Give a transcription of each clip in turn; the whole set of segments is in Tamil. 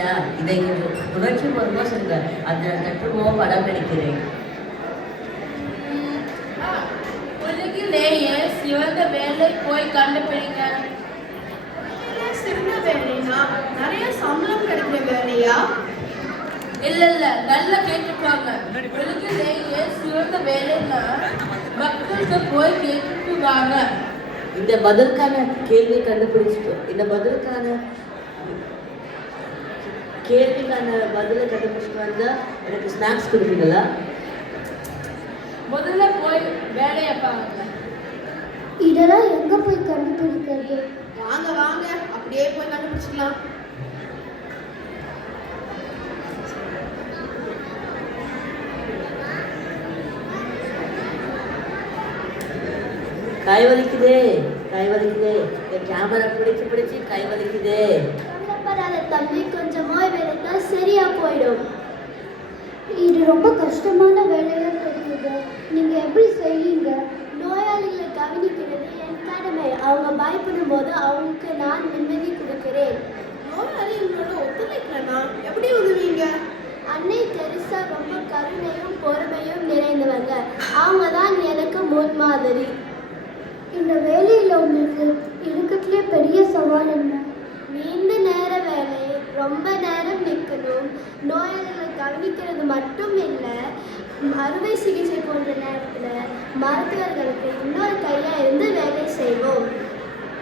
இல்லையா? இதை உணர்ச்சி பூர்வமாக சொல்லுங்க. அந்த தற்றுமோ படம் நடிக்கிறேன். உலகிலேயே சிறந்த வேலை போய் கண்டுபிடிங்க. சிறந்த வேலைனா நிறைய சம்பளம் கிடைக்கிற வேலையா? இல்ல நல்லா கேட்டுப்பாங்க. உலகிலேயே சிறந்த வேலைன்னா மக்கள்கிட்ட போய் கேட்டுட்டு வாங்க. இந்த பதிலுக்கான கேள்வி கண்டுபிடிச்சிட்டோம். இந்த பதிலுக்கான கேள்விக்கான பதிலை கண்டுபிடிச்சிட்டு வந்தா எனக்கு ஸ்நாக்ஸ் கொடுப்பீங்களா? முதல்ல போய் வேலையை பாருங்க. இதெல்லாம் எங்க போய் கண்டுபிடிக்கிறது? வாங்க வாங்க அப்படியே போய் கண்டுபிடிச்சிக்கலாம். கை வலிக்குதே, கை வலிக்குதே. கேமரா பிடிச்சு கை வலிக்குதே. கவலைப்படாத தம்பி, கொஞ்சமா வேலைத்தா சரியா போயிடும். இது ரொம்ப கஷ்டமான வேலையா தெரியுது. நீங்க எப்படி செய்வீங்க? நோயாளிகளை கவனிக்கிறது என் கடமை. அவங்க பயப்படும் போது அவங்களுக்கு நான் நிம்மதி கொடுக்கிறேன். நோயாளி உங்களோட ஒத்துழைக்கலனா எப்படி உதவுவீங்க? அன்னை தெரசா ரொம்ப கருணையும் பொறுமையும் நிறைந்தவங்க. அவங்க தான் எனக்கு முன்மாதிரி. இந்த வேலையில் உங்களுக்கு இருக்கட்டிலே பெரிய சவால் என்ன? நீண்ட நேர வேலை, ரொம்ப நேரம் நிற்கணும். நோயாளிகளை கவனிக்கிறது மட்டும் இல்லை, அறுவை சிகிச்சை போன்ற நேரத்தில் மருத்துவர்களுக்கு இன்னொரு கையாக இருந்து வேலை செய்வோம்.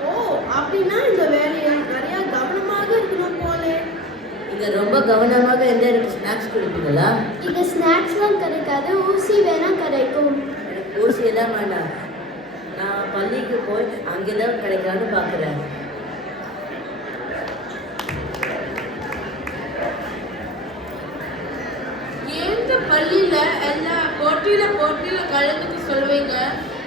ஓ, அப்படின்னா இந்த வேலையை நிறையா கவனமாக இருக்கணும் போலே. இங்கே ரொம்ப கவனமாக இருந்தால் எனக்கு ஸ்நாக்ஸ் கொடுப்பீங்களா? இங்கே ஸ்நாக்ஸ்லாம் கிடைக்காது, ஊசி வேணால் கிடைக்கும். எனக்கு ஊசி எல்லாம் வேண்டாம். நான் பள்ளிக்கு போய் அங்கே தான் கிடைக்கான்னு பார்க்குறேன். எந்த பள்ளியில எல்லாம் போட்டியில கலந்துக்க சொல்லுவீங்க?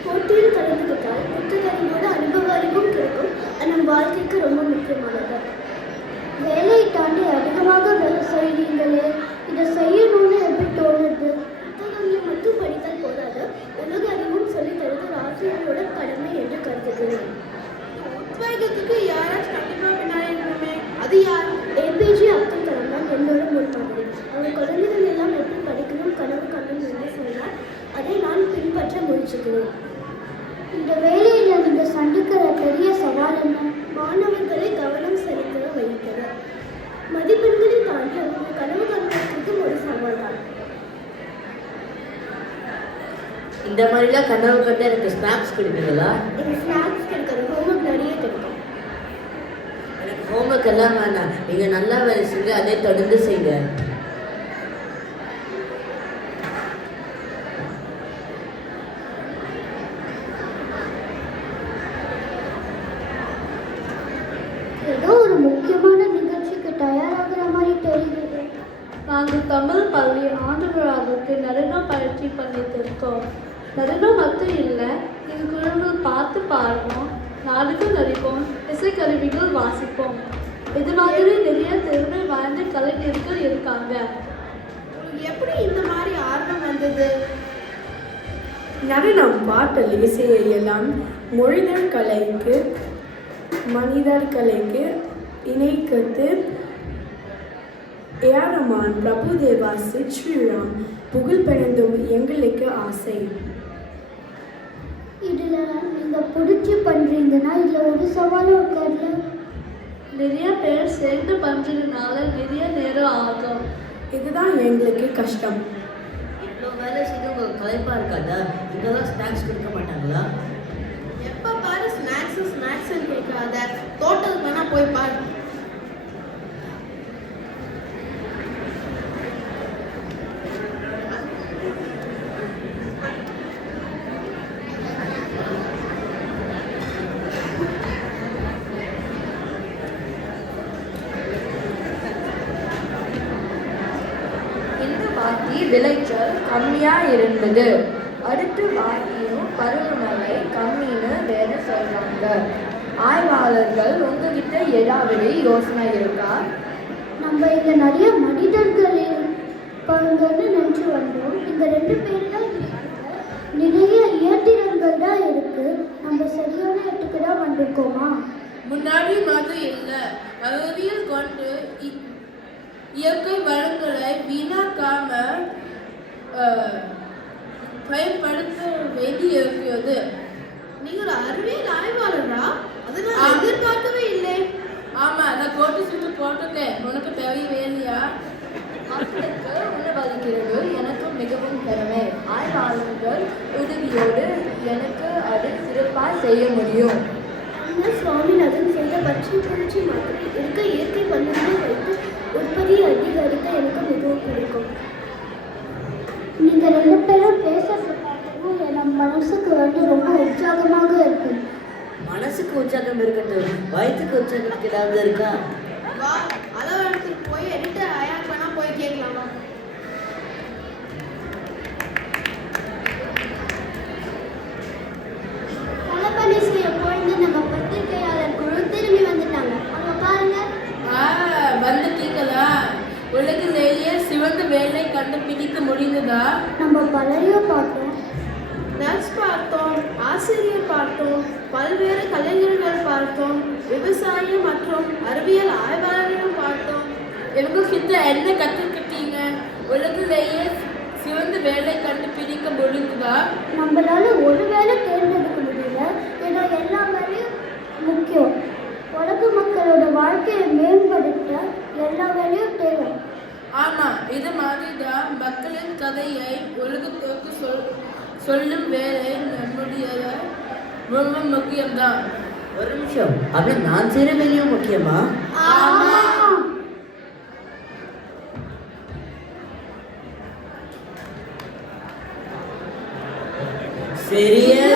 போட்டியில் கலந்துக்கிட்டால் புத்தகங்களோட அனுபவ அறிவும் கிடைக்கும். நம் வாழ்க்கைக்கு ரொம்ப முக்கியமானது. வேலையை தாண்டி அதிகமாக வேலை செய்வீங்களே, இதை செய்யணும்னு எப்படி தோணுது? புத்தகங்களை மட்டும் படித்தால் போதாது, உலக அறிவும் சொல்லி தருவது ஒரு ஆசிரியரோட கடமை என்று கருதுகிறேன். உத்வேகத்துக்கு யாராச்சும் கண்டிப்பாக விநாயகமே. அது யார்? ஏபிஜே அப்துல் கலாம் தான் என்னோட முன்மாதிரி. அவங்க குழந்தைகள் எல்லாம் எப்படி படிக்கணும் கனவு கண்டணும் என்று சொன்னார். அதை நான் பின்பற்ற முயற்சிக்கிறேன். இந்த வேலையில் நீங்கள் சந்திக்கிற பெரிய சவால் என்ன? மாணவர்களை கவனம் செலுத்த வைக்கிறது. மதிப்பெண்களை தாண்டி அவங்க கனவு காண்பதற்கு ஒரு சவால் தான். இந்த மாதிரிலாம் கனவு கண்டு எனக்கு ஸ்நாக்ஸ் கொடுப்பீங்களா? எனக்கு ஸ்நாக்ஸ் கிடைக்கிறது, ஹோம்ஒர்க் நிறைய கிடைக்கும். எனக்கு ஹோம்ஒர்க் எல்லாம் வேணாம். நீங்கள் நல்லா வேலை செஞ்சு அதை தொடர்ந்து செய்யுங்க. ஏதோ ஒரு முக்கியமான நிகழ்ச்சிக்கு தயாராகிற மாதிரி தெரிகிறது. நாங்கள் தமிழ் பள்ளி ஆண்டு விழாவுக்கு நடனம் பயிற்சி பண்ணிட்டு இருக்கோம். நடனம் மட்டும் இல்லை, எங்கள் குழந்தைகள் பார்த்து பாடுவோம், நாடகம் நடிப்போம், இசைக்கருவிகள் வாசிப்போம். இது மாதிரி நிறைய திறமை வாய்ந்த கலைஞர்கள் இருக்காங்க. உங்களுக்கு எப்படி இந்த மாதிரி ஆர்வம் வந்தது? நடனம், பாட்டல், இசையை எல்லாம் மொழிதல் கலைக்கு மனிதர் கலைக்கு இணைக்கத்து ஏஆர் ரஹ்மான், பிரபுதேவா, சித் ஸ்ரீராம் புகழ் பெறந்தும் எங்களுக்கு ஆசை. இதில் நீங்கள் பிடிச்சி பண்ணுறீங்கன்னா இதில் ஒரு சவாலும் இருக்காது. நிறைய பேர் சேர்ந்து பண்ணுறதுனால நிறைய நேரம் ஆகும். இதுதான் எங்களுக்கு கஷ்டம். இவ்வளோ வேலை செய்து உங்களுக்கு களைப்பாக இருக்காதா? இதெல்லாம் ஸ்நாக்ஸ் கொடுக்க மாட்டாங்களா? எப்போ பாரு ஸ்நாக்ஸ் கேட்காத. தோட்டத்துக்கு வேணா போய் பாரு. இந்த வாட்டி விளைச்சல் கம்மியாக இருந்தது. அடுத்த வாட்டியும் பருவமழை கம்மின்னு வேறு சொல்கிறாங்க. ஆய்வாளர்கள் உங்ககிட்ட ஏதாவது யோசனை இருக்கா? நம்ம இங்கே நிறைய மனிதர்கள் இருப்பாங்கன்னு நினச்சி வந்தோம். இந்த 2 பேர் தான் நிறைய இயந்திரங்கள் தான் இருக்கு. நம்ம சரியான இடத்துக்கு தான் வந்திருக்கோமா? முன்னாடி மாதிரி இல்லை. அறிவியல் கொண்டு இயற்கை வளங்களை வீணாக்காம பயன்படுத்த வேண்டி இருக்கிறது. நீங்க ஒரு அறிவியல் ஆய்வாளரா? அதை நான் எதிர்பார்க்கவே இல்லை. ஆமா, நான் கோட்டு சுட்டு போட்டிருக்கேன். உனக்கு தெரியவே இல்லையா? மக்களுக்கு உணவளிக்கிறது எனக்கு மிகவும் பெருமை. ஆய்வாளர்கள் உதவியோடு எனக்கு அது சிறப்பாக செய்ய முடியும். அண்ணா சுவாமிநாதன் செய்த பச்சை பூச்சி மாதிரி இருக்க இயற்கை பள்ளிகளை வைத்து உற்பத்தியை அதிகரிக்க எனக்கு மிகவும் பிடிக்கும். நீங்கள் 2 பேரும் பேச சொன்னாலும் என் மனசுக்கு ரொம்ப உற்சாகமாக இருக்கு. மனசுக்கு உற்சாகம் இருக்கட்டும், வயிற்றுக்கு உற்சாகம் ஏதாவது இருக்கா? வா, அலுவலகத்துக்கு போய் எடிட்டர் அயான் பண்ணா போய் கேட்கலாமா? களப்பணி செய்ய போயிருந்து நம்ம பத்திரிகையாளர் குழு திரும்பி வந்துட்டாங்க. அங்க பாருங்க. வந்துட்டீங்களா? உலகிலேயே சிவந்த வேலை கண்டுபிடிக்க முடிந்ததா? நம்ம பலரையும் பார்த்தோம். நர்ஸ் பார்த்தோம், ஆசிரியர் பார்த்தோம், பல்வேறு கலைஞர்கள் பார்த்தோம், விவசாயி மற்றும் அறிவியல் ஆய்வாளரையும் பார்த்தோம். இவங்க கிட்ட என்ன கற்றுக்கிட்டீங்க? உலகிலேயே சிவந்த வேலை கண்டுபிடிக்க முடிந்ததா? நம்மளால ஒரு வேலை தேர்ந்தெடுக்க முடியல. ஏன்னா எல்லா வேலையும் முக்கியம். உலக மக்களோட வாழ்க்கையை மேம்படுத்த எல்லா வேலையும் தேவை. ஆமா, இது மாதிரிதான் மக்களின் கதையை உலகத்துக்கு சொல்லும் வேலை நம்முடைய ரொம்ப முக்கியம்தான். ஒரு நிமிஷம், அப்படி நான் செய்கிற வேலையும் முக்கியமா? ஆமா. சரியா